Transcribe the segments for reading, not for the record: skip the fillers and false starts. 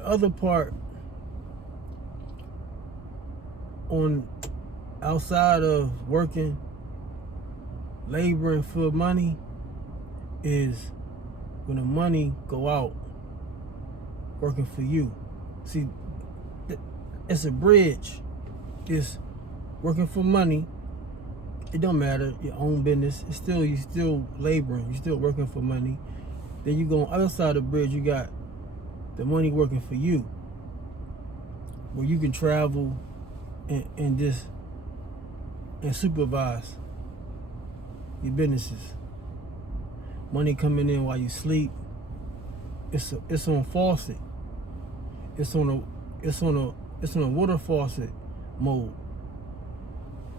The other part on outside of working, laboring for money, is when the money go out working for you. See, it's a bridge. It's working for money. It don't matter, your own business. It's still, you still laboring. You're still working for money. Then you go on the other side of the bridge, you got the money working for you, where you can travel and just and supervise your businesses. Money coming in while you sleep. It's on faucet. It's on a water faucet mode.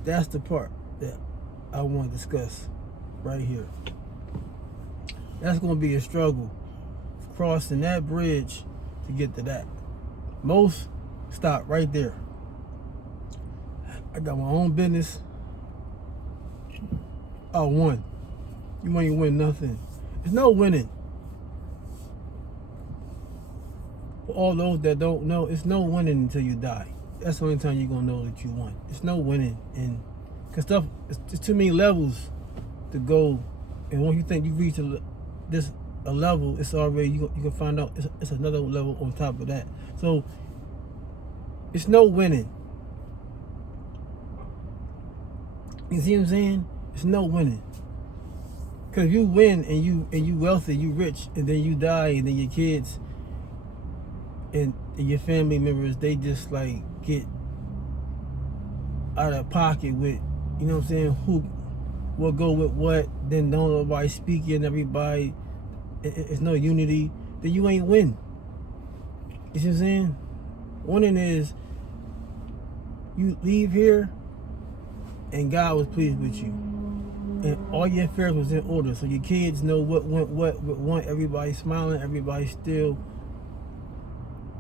That's the part that I want to discuss right here. That's going to be a struggle, crossing that bridge to get to that. Most stop right there. I got my own business. I won. You ain't win nothing. There's no winning. For all those that don't know, it's no winning until you die. That's the only time you're going to know that you won. It's no winning. And because stuff, it's too many levels to go. And once you think you reach a level, it's already, you can find out it's another level on top of that. So it's no winning. You see what I'm saying? It's no winning. Because if you win and you wealthy, you rich, and then you die, and then your kids and your family members, they just like get out of pocket with, you know what I'm saying, who will go with what, then don't nobody speaking, everybody, it's no unity, then you ain't win. You see what I'm saying? Winning is you leave here and God was pleased with you. And all your affairs was in order. So your kids know what went what want, everybody smiling, everybody still,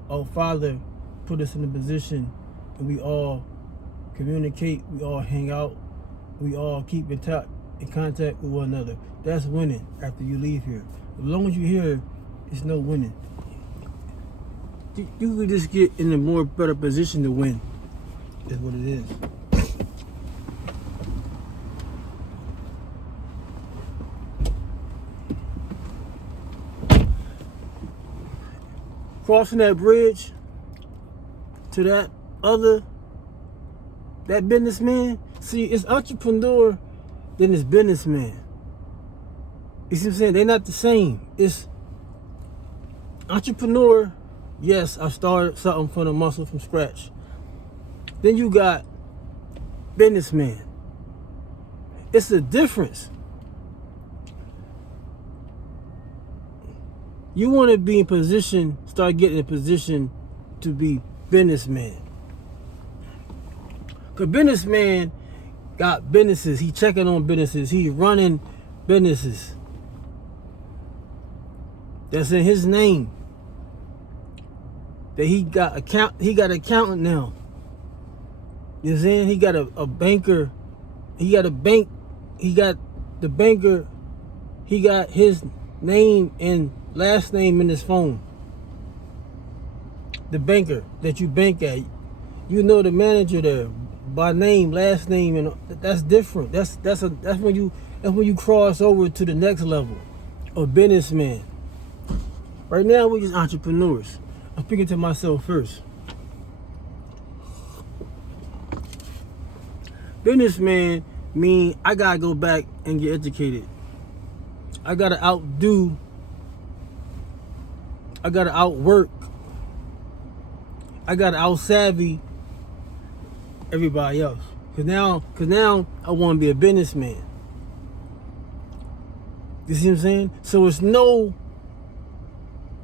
oh, Father put us in a position, and we all communicate, we all hang out, we all keep in contact with one another. That's winning after you leave here. As long as you're here, it's no winning. You could just get in a more better position to win, is what it is. Crossing that bridge to that businessman. See, it's entrepreneur, then it's businessman. You see what I'm saying? They're not the same. It's entrepreneur. Yes, I started something from the muscle from scratch. Then you got businessman. It's a difference. You want to be in position, start getting in position to be businessman. Because businessman got businesses. He checking on businesses. He running businesses. That's in his name. That he got accountant now. You know what I'm saying? He got a banker. He got a bank. He got the banker. He got his name and last name in his phone. The banker that you bank at, you know the manager there by name, last name, and that's different. That's when you cross over to the next level of businessman. Right now we're just entrepreneurs. I'm speaking to myself first. Businessman mean I gotta go back and get educated. I gotta outdo. I gotta outwork. I gotta out-savvy everybody else. Cause now I wanna be a businessman. You see what I'm saying? So it's no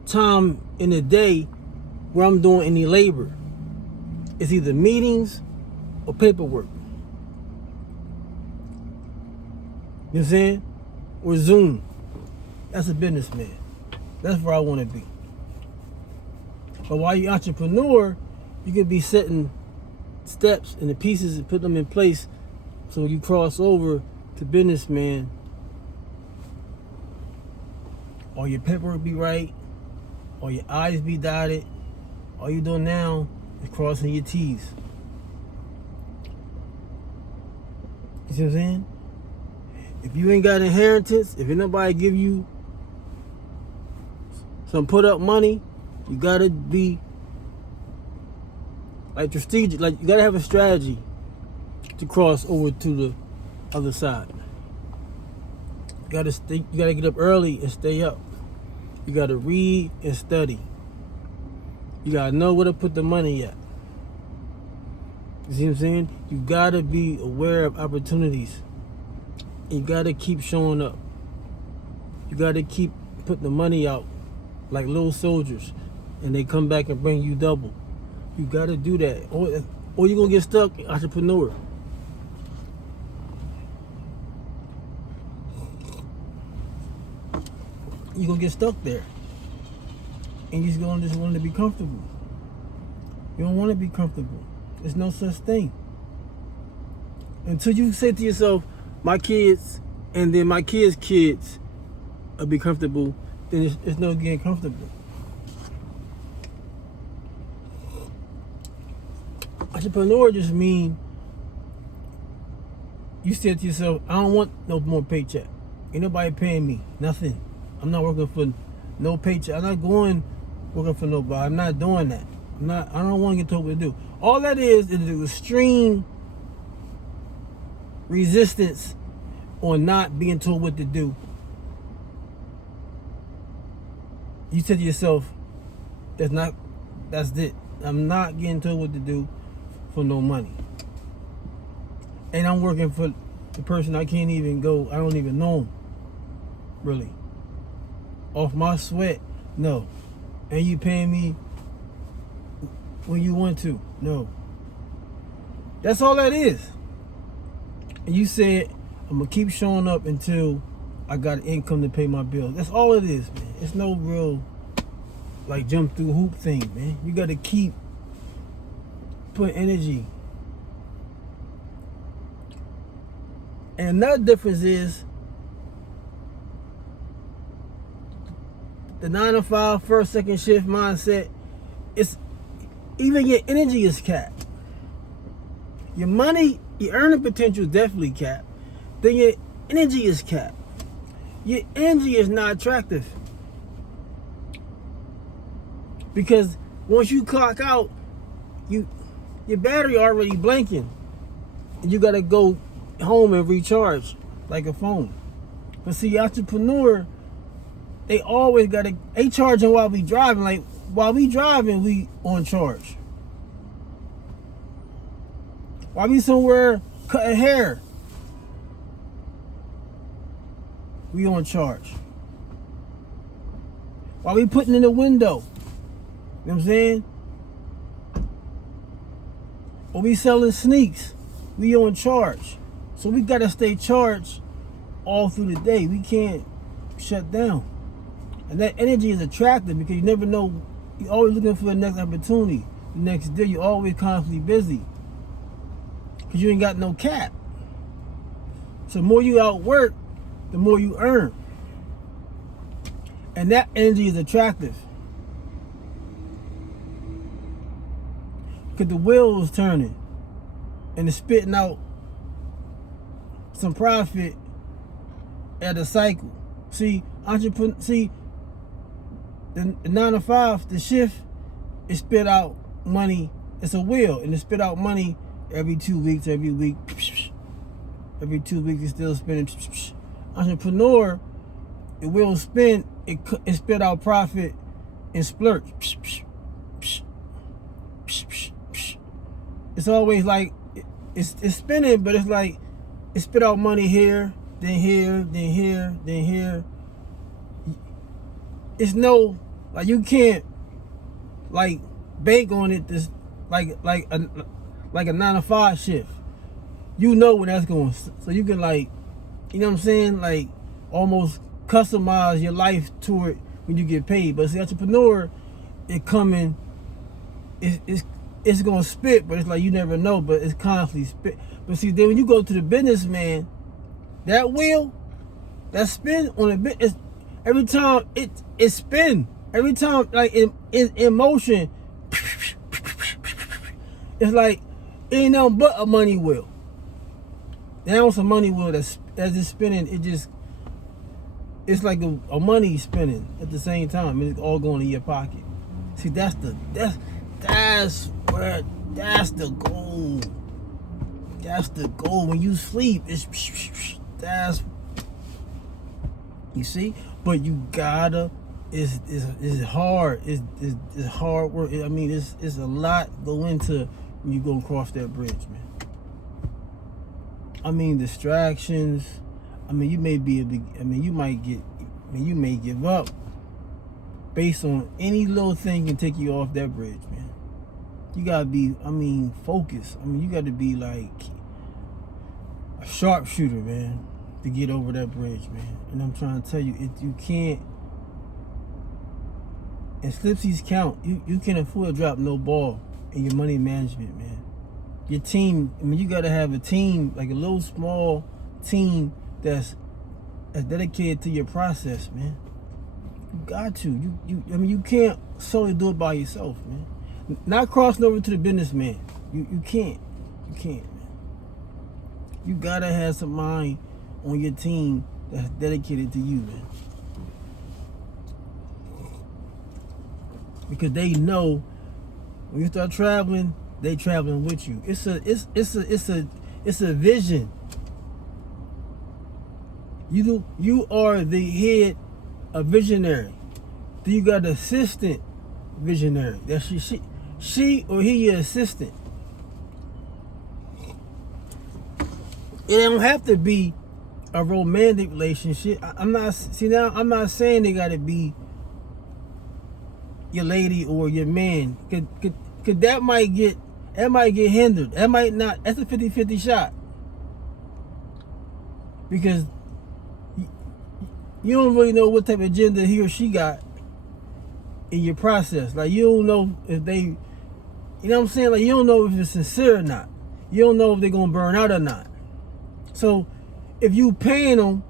time in the day where I'm doing any labor. It's either meetings or paperwork. You know what I'm saying? Or Zoom. That's a businessman. That's where I want to be. But while you're entrepreneur, you can be setting steps and the pieces and put them in place so when you cross over to businessman, all your paperwork be right, all your I's be dotted, All you doing now is crossing your T's. You see what I'm saying? If you ain't got inheritance, if ain't nobody give you some put up money, you gotta be like strategic. Like, you gotta have a strategy to cross over to the other side. You gotta get up early and stay up. You gotta read and study. You gotta know where to put the money at. You see what I'm saying? You gotta be aware of opportunities. You gotta keep showing up. You gotta keep putting the money out like little soldiers, and they come back and bring you double. You gotta do that, or you're gonna get stuck, entrepreneur. You're gonna get stuck there, and you're gonna just want to be comfortable. You don't want to be comfortable. There's no such thing. Until you say to yourself, my kids and then my kids' kids will be comfortable, then it's no getting comfortable. Entrepreneur just mean you said to yourself, I don't want no more paycheck. Ain't nobody paying me nothing. I'm not working for no paycheck. I'm not going working for nobody. I'm not doing that. I don't want to get told what to do. All that is the extreme resistance on not being told what to do. You said to yourself, that's it. I'm not getting told what to do for no money. And I'm working for the person I can't even go, I don't even know him. Really. Off my sweat? No. And you paying me when you want to? No. That's all that is. And you said, I'm going to keep showing up until I got income to pay my bills. That's all it is, man. It's no real, like, jump through hoop thing, man. You got to keep putting energy. And another difference is the 9 to 5, first, second shift mindset. It's even your energy is capped. Your money, your earning potential is definitely capped. Then your energy is capped. Your energy is not attractive. Because once you clock out, your battery already blinking. And you gotta go home and recharge like a phone. But see, entrepreneur, they always they charging while we driving. Like, while we driving, we on charge. While we somewhere cutting hair, we on charge. While we putting in the window, you know what I'm saying? Or we selling sneaks, we on charge. So we gotta stay charged all through the day. We can't shut down. And that energy is attractive because you never know. You're always looking for the next opportunity. The next day, you're always constantly busy because you ain't got no cap. So the more you outwork, the more you earn. And that energy is attractive because the wheel is turning and it's spitting out some profit at a cycle. See, the 9 to 5, the shift, it spit out money. It's a wheel, and it spit out money every 2 weeks, every week. Every 2 weeks, it's still spinning. Entrepreneur, the wheel spin, it spit out profit and splurge. It's always like, it's spinning, but it's like, it spit out money here, then here, then here, then here. It's no, like, you can't, like, bank on it this like a 9 to 5 shift. You know when that's going, so you can, like, you know what I'm saying, like, almost customize your life to it when you get paid. But see, entrepreneur, it's gonna spit, but it's like you never know, but it's constantly spit. But see, then when you go to the businessman, that wheel, that spin on the bit, every time it spin, every time, like, in motion, It's like ain't nothing but a money wheel. Now it's a money wheel that's as it's spinning, it's like a money spinning at the same time. It's all going in your pocket. See, that's the goal. That's the goal. When you sleep, that's you see. But you gotta. It's hard. It's hard work. I mean, it's a lot go into when you go across that bridge, man. I mean, distractions. I mean, you may give up based on any little thing can take you off that bridge, man. You gotta be, focused. You gotta be like a sharpshooter, man, to get over that bridge, man. And I'm trying to tell you, if you can't, and slipsies count. You can't afford to drop no ball in your money management, man. Your team, you gotta have a team, like a little small team that's dedicated to your process, man. You got to. You can't solely do it by yourself, man. Not crossing over to the businessman. You can't. You can't, man. You gotta have somebody on your team that's dedicated to you, man. Because they know when you start traveling, they traveling with you. It's a vision. You are the head, a visionary. Then you got the assistant visionary. That's she or he your assistant. It don't have to be a romantic relationship. I'm not saying they gotta be your lady or your man. Cause that might get hindered. That might not. That's a 50-50 shot. Because you don't really know what type of agenda he or she got in your process. Like, you don't know if they, you know what I'm saying? Like, you don't know if it's sincere or not. You don't know if they're gonna burn out or not. So if you paying them,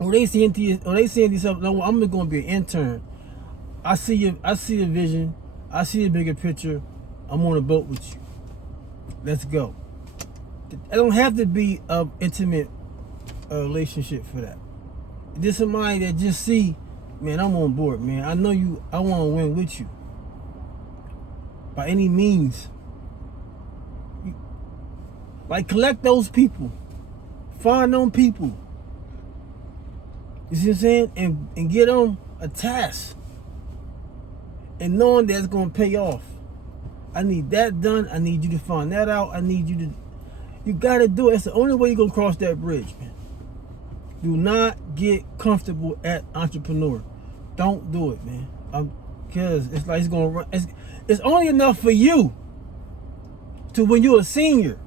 or they saying to yourself, no, I'm just gonna be an intern. I see the vision. I see the bigger picture. I'm on a boat with you. Let's go. I don't have to be an intimate relationship for that. Just somebody that just see, man, I'm on board, man. I know you. I want to win with you by any means. Like, collect those people, find them people. You see what I'm saying? And get them a task. And knowing that's going to pay off. I need that done. I need you to find that out. I need you to... You got to do it. It's the only way you're going to cross that bridge, man. Do not get comfortable at entrepreneur. Don't do it, man. Because it's like it's going to run... It's only enough for you to when you're a senior.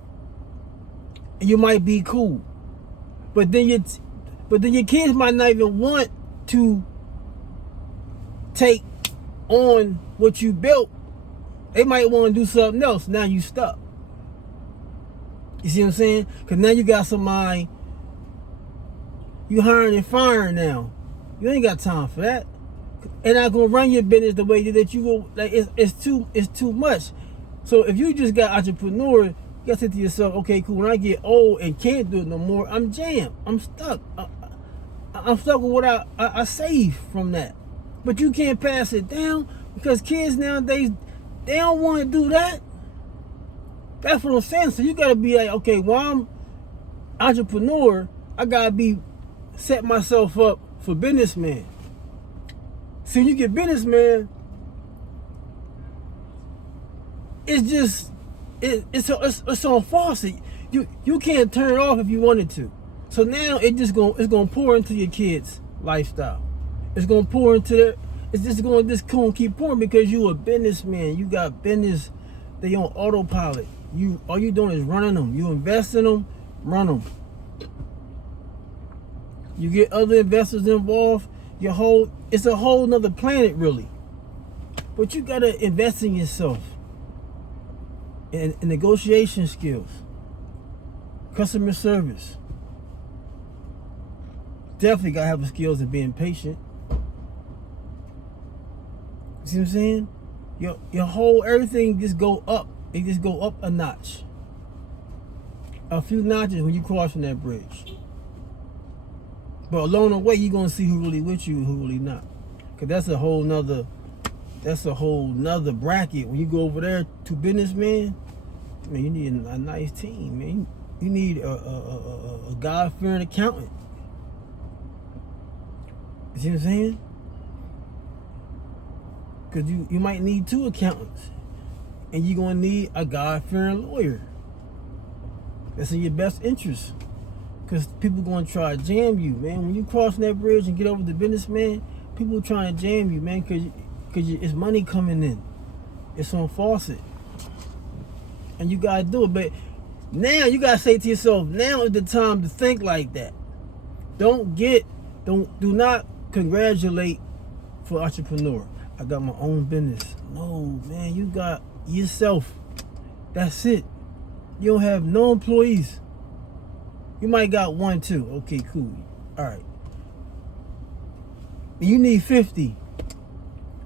And you might be cool. But then your kids might not even want to take on what you built. They might want to do something else. Now you stuck. You see what I'm saying? Because now you got somebody you hiring and firing now. You ain't got time for that. And not gonna run your business the way that you will. Like, it's too much. So if you just got entrepreneur, you gotta say to yourself, okay, cool. When I get old and can't do it no more, I'm jammed. I'm stuck. I'm stuck with what I saved from that. But you can't pass it down because kids nowadays, they don't want to do that. That's what I'm saying. So you gotta be like, okay, while I'm entrepreneur, I gotta set myself up for businessman. So when you get businessman, it's just it's on faucet. You can't turn it off if you wanted to. So now it's gonna pour into your kids' lifestyle. It's gonna pour into their. It's just gonna keep pouring because you a businessman. You got business. They on autopilot. All you doing is running them. You invest in them, run them. You get other investors involved. It's a whole nother planet, really. But you gotta invest in yourself. In negotiation skills, customer service. Definitely gotta have the skills of being patient. You see what I'm saying? Your whole everything just go up it just go up a notch. A few notches when you crossing that bridge. But along the way, you're going to see who really with you and who really not. Because that's a whole nother bracket. When you go over there to businessmen, man, you need a nice team, man. You need a God-fearing accountant. You see what I'm saying? Because you might need 2 accountants. And you're going to need a God-fearing lawyer. That's in your best interest. Because people going to try to jam you, man. When you cross that bridge and get over the businessman, people trying to jam you, man, because it's money coming in. It's on faucet. And you got to do it. But now you got to say to yourself, now is the time to think like that. Do not congratulate for entrepreneur. I got my own business. No, man, you got yourself. That's it. You don't have no employees. You might got 1, 2. Okay, cool. All right. You need 50.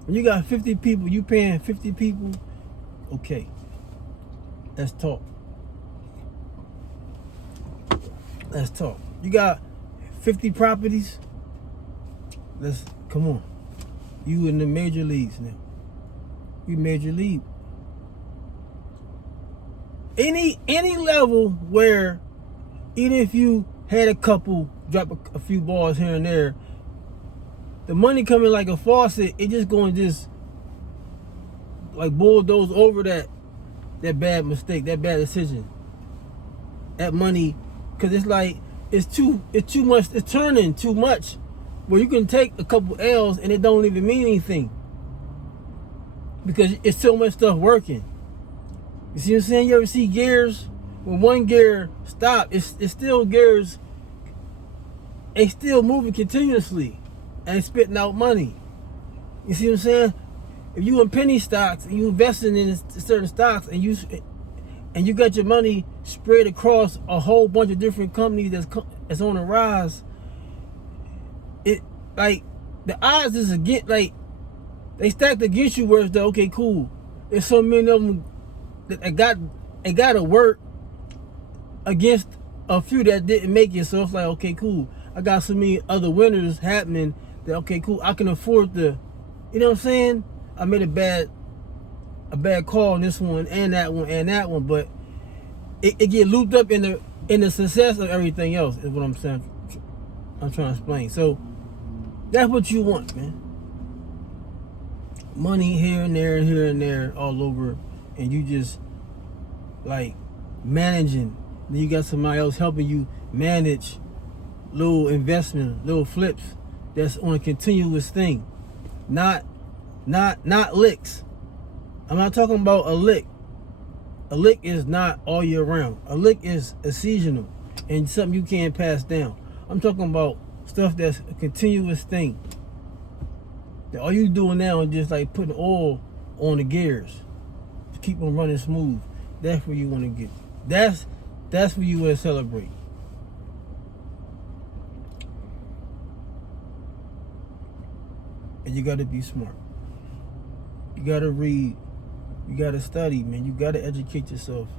When you got 50 people, you paying 50 people. Okay. Let's talk. Let's talk. You got 50 properties. Come on. You in the major leagues now. You major league. Any level where even if you had a couple, drop a few balls here and there, the money coming like a faucet, it just going to just like bulldoze over that bad mistake, that bad decision, that money, because it's like it's too much. It's turning too much, where you can take a couple L's and it don't even mean anything because it's so much stuff working. You see what I'm saying? You ever see gears? When one gear stop, it's still gears. They still moving continuously and spitting out money. You see what I'm saying? If you in penny stocks and you investing in certain stocks and you got your money spread across a whole bunch of different companies that's on the rise, it like the odds is against, like they stacked against you where it's like, okay, cool. There's so many of them that it got to work against a few that didn't make it. So it's like, okay, cool. I got so many other winners happening that, okay, cool. I can afford to, you know what I'm saying? I made a bad call on this one and that one, but it get looped up in the success of everything else is what I'm saying. I'm trying to explain. So that's what you want, man. Money here and there, all over, and you just like managing. Then you got somebody else helping you manage little investment, little flips that's on a continuous thing. Not licks. I'm not talking about a lick. A lick is not all year round. A lick is a seasonal and something you can't pass down. I'm talking about stuff that's a continuous thing. That all you doing now is just like putting oil on the gears to keep them running smooth. That's where you want to get. That's where you want to celebrate. And you got to be smart. You got to read. You got to study, man. You got to educate yourself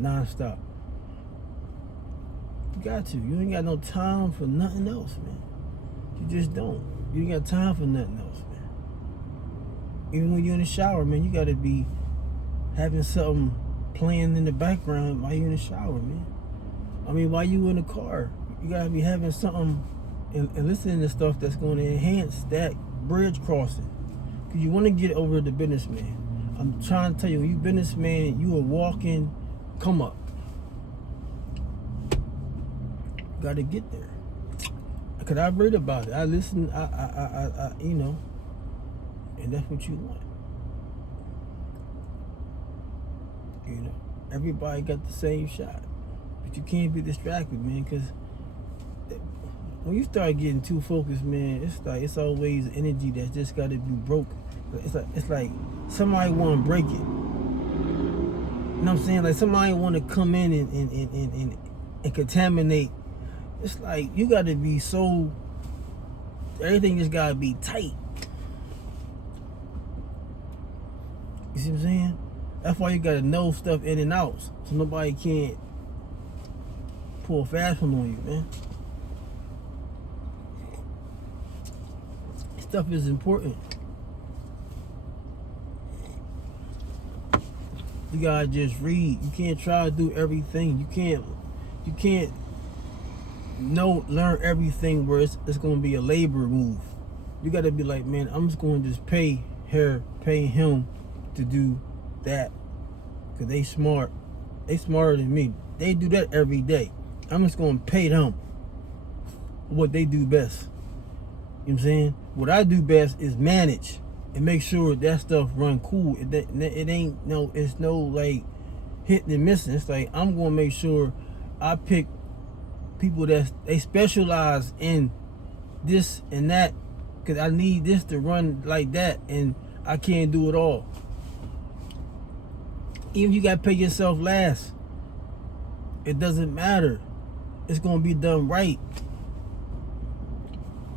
nonstop. You got to. You ain't got no time for nothing else, man. You just don't. You ain't got time for nothing else, man. Even when you're in the shower, man, you got to be having something playing in the background while you're in the shower, man. I mean, while you in the car, you got to be having something and listening to stuff that's going to enhance that bridge crossing. Because you want to get over the businessman. I'm trying to tell you, when you businessman, you are walking come up. Got to get there. Because I read about it. I listen, I you know, and that's what you want. You know, everybody got the same shot. But you can't be distracted, man, because when you start getting too focused, man, it's always energy that's just got to be broken. It's like somebody want to break it. You know what I'm saying? Like somebody want to come in and contaminate. It's like you got to be so. Everything just got to be tight. You see what I'm saying? That's why you gotta know stuff in and out, so nobody can't pull a fast one on you, man. Stuff is important. You gotta just read. You can't try to do everything. You can't learn everything where it's gonna be a labor move. You gotta be like, man, I'm just gonna just pay him to do that, because they smart. They smarter than me. They do that every day. I'm just gonna pay them what they do best. You know what I'm saying? What I do best is manage and make sure that stuff run cool. It ain't no, it's no like hitting and missing. It's like I'm gonna make sure I pick people that they specialize in this and that, because I need this to run like that, and I can't do it all. Even if you gotta pay yourself last, it doesn't matter. It's gonna be done right.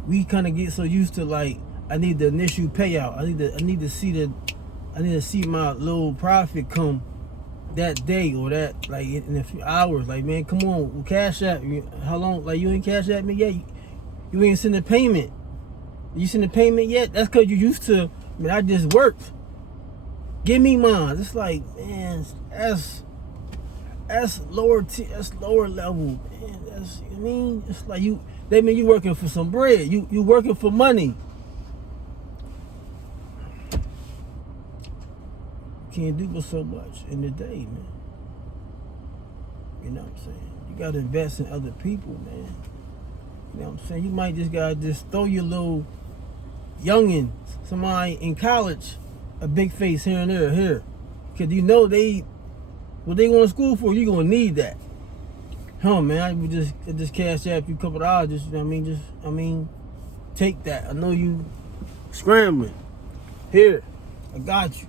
We kind of get so used to like, I need the initial payout. I need to see my little profit come that day, or that like in a few hours. Like, man, come on, cash app. How long? Like, you ain't cash app me yet? You ain't send the payment. You send the payment yet? That's because you used to. I mean, I just worked. Give me mine. It's like, man, that's lower level, man. That's, I mean, it's like they mean you working for some bread. You working for money. Can't do but so much in the day, man. You know what I'm saying? You gotta invest in other people, man. You know what I'm saying? You might just gotta throw your little youngin, somebody in college, a big face here and there, here. Cause you know what they going to school for, you gonna need that. Huh, man, I would just cash out you a couple of dollars, just take that. I know you scrambling. Here, I got you.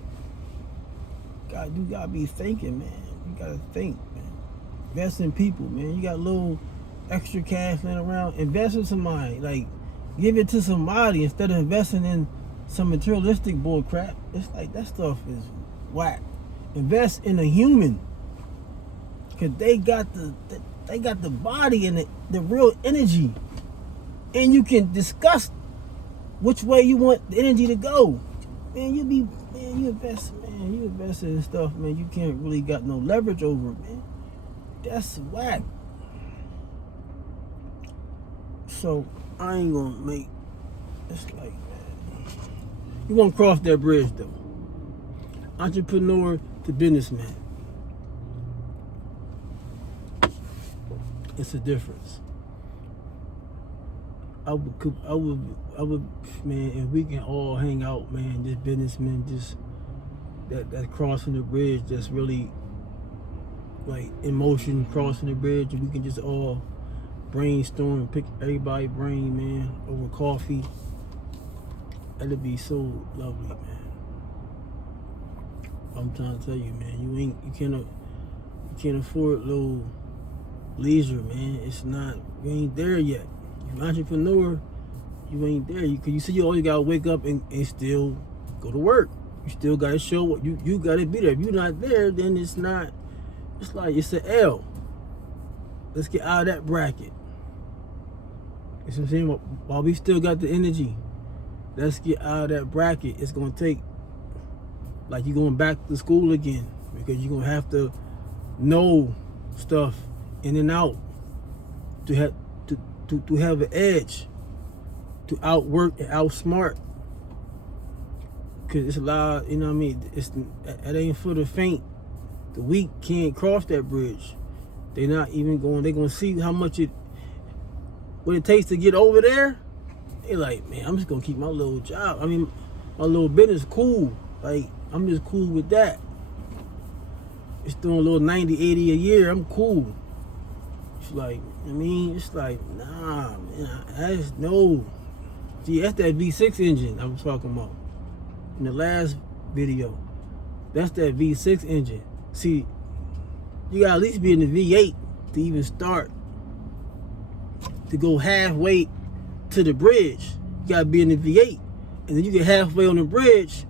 You gotta be thinking, man. You gotta think, man. Invest in people, man. You got a little extra cash laying around, invest in somebody. Like, give it to somebody instead of investing in some materialistic bull crap. It's like, that stuff is whack. Invest in a human, because they got the body and the real energy, and you can discuss which way you want the energy to go. Man, you invest in stuff, man, you can't really got no leverage over it, man. That's whack. So I ain't gonna make, it's like, man, you won't cross that bridge though. Entrepreneur to businessman, it's a difference. I would, man, if we can all hang out, man, just businessmen, just that crossing the bridge, that's really like emotion crossing the bridge, and we can just all brainstorm and pick everybody's brain, man, over coffee. That'd be so lovely, man. I'm trying to tell you, man, you can't afford little leisure, man. It's not, you ain't there yet. You're an entrepreneur, you ain't there. Cause you see, you always gotta wake up and still go to work. You still gotta show what you gotta be there. If you're not there, then it's not. It's like it's an L. Let's get out of that bracket. You see what I'm saying? While we still got the energy, let's get out of that bracket. It's gonna take, like, you're going back to school again, because you're gonna have to know stuff in and out to have an edge, to outwork and outsmart. Cause it's a lot, you know what I mean? It ain't for the faint. The weak can't cross that bridge. They're not even going. They're gonna see how much what it takes to get over there. They're like, man, I'm just gonna keep my little job. I mean, my little business cool. Like, I'm just cool with that. It's doing a little 90, 80 a year. I'm cool. It's like, I mean, it's like, nah, man, that's no. See, that's that V6 engine I was talking about in the last video. That's that V6 engine. See, you gotta at least be in the V8 to even start. To go halfway to the bridge, you gotta be in the V8. And then you get halfway on the bridge,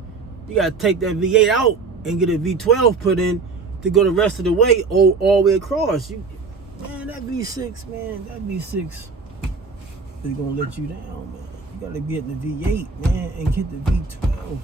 you gotta take that V8 out and get a V12 put in to go the rest of the way all the way across. Man, that V6, is gonna let you down, man. You gotta get the V8, man, and get the V12.